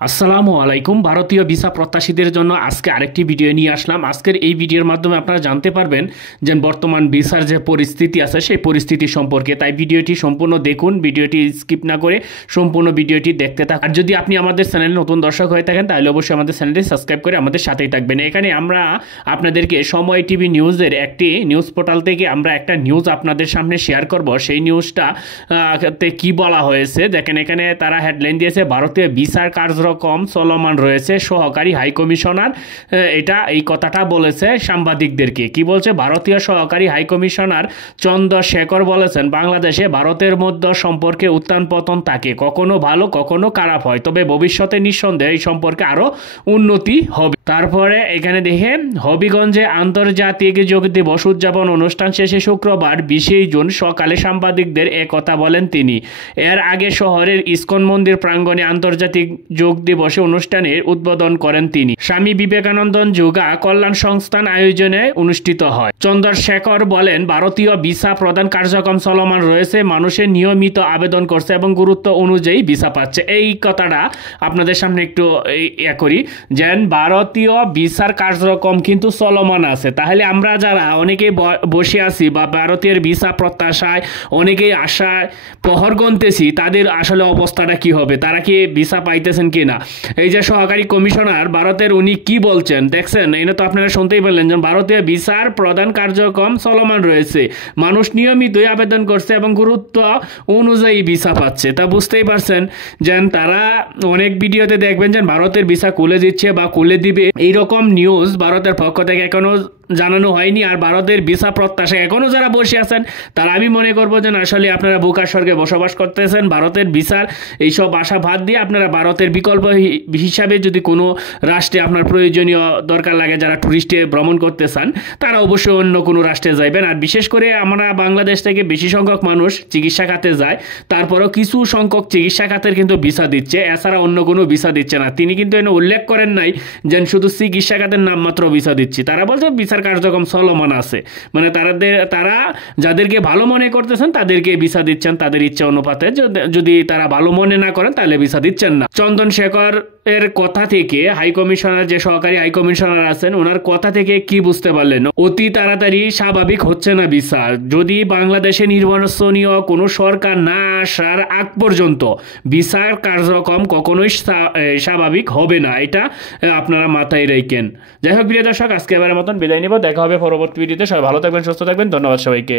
আসসালামু আলাইকুম। ভারতীয় ভিসা প্রত্যাশীদের জন্য আজকে আরেকটি ভিডিও নিয়ে আসলাম। আজকের এই ভিডিওর মাধ্যমে আপনারা জানতে পারবেন যে বর্তমান ভিসার যে পরিস্থিতি আছে সেই পরিস্থিতি সম্পর্কে। তাই ভিডিওটি সম্পূর্ণ দেখুন, ভিডিওটি স্কিপ না করে সম্পূর্ণ ভিডিওটি দেখতে থাকুন। আর যদি আপনি আমাদের চ্যানেলে নতুন দর্শক হয়ে থাকেন তাহলে অবশ্যই আমাদের চ্যানেলটি সাবস্ক্রাইব করে আমাদের সাথেই থাকবেন। এখানে আমরা আপনাদেরকে সময় টিভি নিউজের একটি নিউজ পোর্টাল থেকে আমরা একটা নিউজ আপনাদের সামনে শেয়ার করব। সেই নিউজটা তে কি বলা হয়েছে দেখেন, এখানে তারা হেডলাইন দিয়েছে ভারতীয় ভিসার কার্যক্রম চলমান রয়েছে, সহকারী হাই কমিশনার এই কথাটা বলেছে সাংবাদিকদেরকে। কি বলছে? ভারতীয় সহকারী হাই কমিশনার চন্দ্রশেখর বলেছেন, বাংলাদেশে ভারতের মধ্যে সম্পর্কে উত্থান পতন থাকে, কখনো ভালো কখনো খারাপ হয়, তবে ভবিষ্যতে নিঃসন্দেহে এই সম্পর্কে আরো উন্নতি হবে। তারপরে এখানে দেখেন, হবিগঞ্জে আন্তর্জাতিক যোগ দিবস উদযাপন অনুষ্ঠান শেষে শুক্রবার 20 জুন সকালে সাংবাদিকদের কথা বলেন তিনি। এর আগে শহরের ইসকন মন্দির প্রাঙ্গণে আন্তর্জাতিক যোগ দিবসে অনুষ্ঠানের উদ্বোধন করেন তিনি। স্বামী বিবেকানন্দ যোগা কল্যাণ সংস্থান আয়োজনে অনুষ্ঠিত হয়। চন্দ্রশেখর বলেন, ভারতীয় ভিসা প্রদান কার্যক্রম চলমান রয়েছে, মানুষের নিয়মিত আবেদন করছে এবং গুরুত্ব অনুযায়ী ভিসা পাচ্ছে। এই কথাটা আপনাদের সামনে একটু করি যে ভারতীয় ভিসার কার্যক্রম কিন্তু চলমান আছে। তাহলে আমরা যারা অনেকেই বসে আছি বা ভারতীয় ভিসা প্রত্যাশায় অনেকেই আশায় প্রহর গুনতেছি, তাদের আসলে অবস্থাটা কি হবে? তারা কি ভিসা পাইতেছেন কিনা? এই যে সহকারী কমিশনার ভারতের, উনি কি বলছেন দেখছেন? এটা তো আপনারা শুনতেই পেলেন যে ভারতীয় ভিসার প্রদান কার্যক্রম চলমান রয়েছে, মানুষ নিয়মিতই আবেদন করছে এবং গুরুত্ব অনুযায়ী ভিসা পাচ্ছে। তা বুঝতেই পারছেন যে তারা অনেক ভিডিওতে দেখবেন যে ভারতের ভিসা খুলে দিচ্ছে বা খুলে দিবে, এইরকম নিউজ ভারতের পক্ষ থেকে এখনো জানানো হয়নি। আর ভারতের ভিসা প্রত্যাশা এখনো যারা বসে আছেন তারা, আমি মনে করবো যে আসলে আপনারা বোকার স্বর্গে বসবাস করতেছেন। ভারতের ভিসার এইসব আশা বাদ দিয়ে আপনারা ভারতের বিকল্প হিসাবে যদি কোনো রাষ্ট্রে আপনার প্রয়োজনীয় দরকার লাগে, যারা টুরিস্টে ভ্রমণ করতে চান তারা অবশ্যই অন্য কোনো রাষ্ট্রে যাইবেন। আর বিশেষ করে আমরা বাংলাদেশ থেকে বেশি সংখ্যক মানুষ চিকিৎসা খাতে যায়, তারপরেও কিছু সংখ্যক চিকিৎসা খাতের কিন্তু ভিসা দিচ্ছে, এছাড়া অন্য কোনো ভিসা দিচ্ছে না। তিনি কিন্তু এনে উল্লেখ করেন নাই যে শুধু চিকিৎসা খাতের নামমাত্র ভিসা দিচ্ছি। তারা বলছে ভিসা কার্যক্রম চলমান আছে, মানে তারা যাদেরকে ভালো মনে করতেছেন তাদেরকে ভিসা দিচ্ছেন তাদের ইচ্ছা অনুপাতে। যদি তারা ভালো মনে না করেন তাহলে ভিসা দিচ্ছেন না। চন্দ্রশেখর এর কথা থেকে হাই কমিশনার, যে সহকারী হাই কমিশনার আছেন, ওনার কথা থেকে কি বুঝতে পারলেন? অতি তাড়াতাড়ি স্বাভাবিক হচ্ছে না ভিসা। যদি বাংলাদেশে নির্বাচনীয় কোনো সরকার না আসার আগ পর্যন্ত ভিসার কার্যক্রম কখনোই স্বাভাবিক হবে না, এটা আপনারা মাথায় রাখেন। যাই হোক প্রিয় দর্শক, আজকে এবারের মতন বিদায় নিব। দেখা হবে পরবর্তী ভিডিওতে। সবাই ভালো থাকবেন, সুস্থ থাকবেন। ধন্যবাদ সবাইকে।